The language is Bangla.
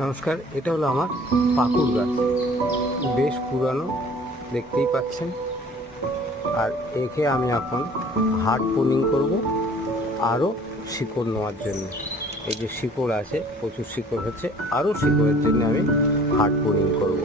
নমস্কার, এটা হলো আমার পাকুড় গাছ। বেশ পুরানো, দেখতেই পাচ্ছেন। আর একে আমি এখন হার্ড পোলিং করব আরও শিকড় নেওয়ার জন্য। এই যে শিকড় আছে, প্রচুর শিকড় হচ্ছে, আরও শিকড়ের জন্য আমি হার্ড পোলিং করব।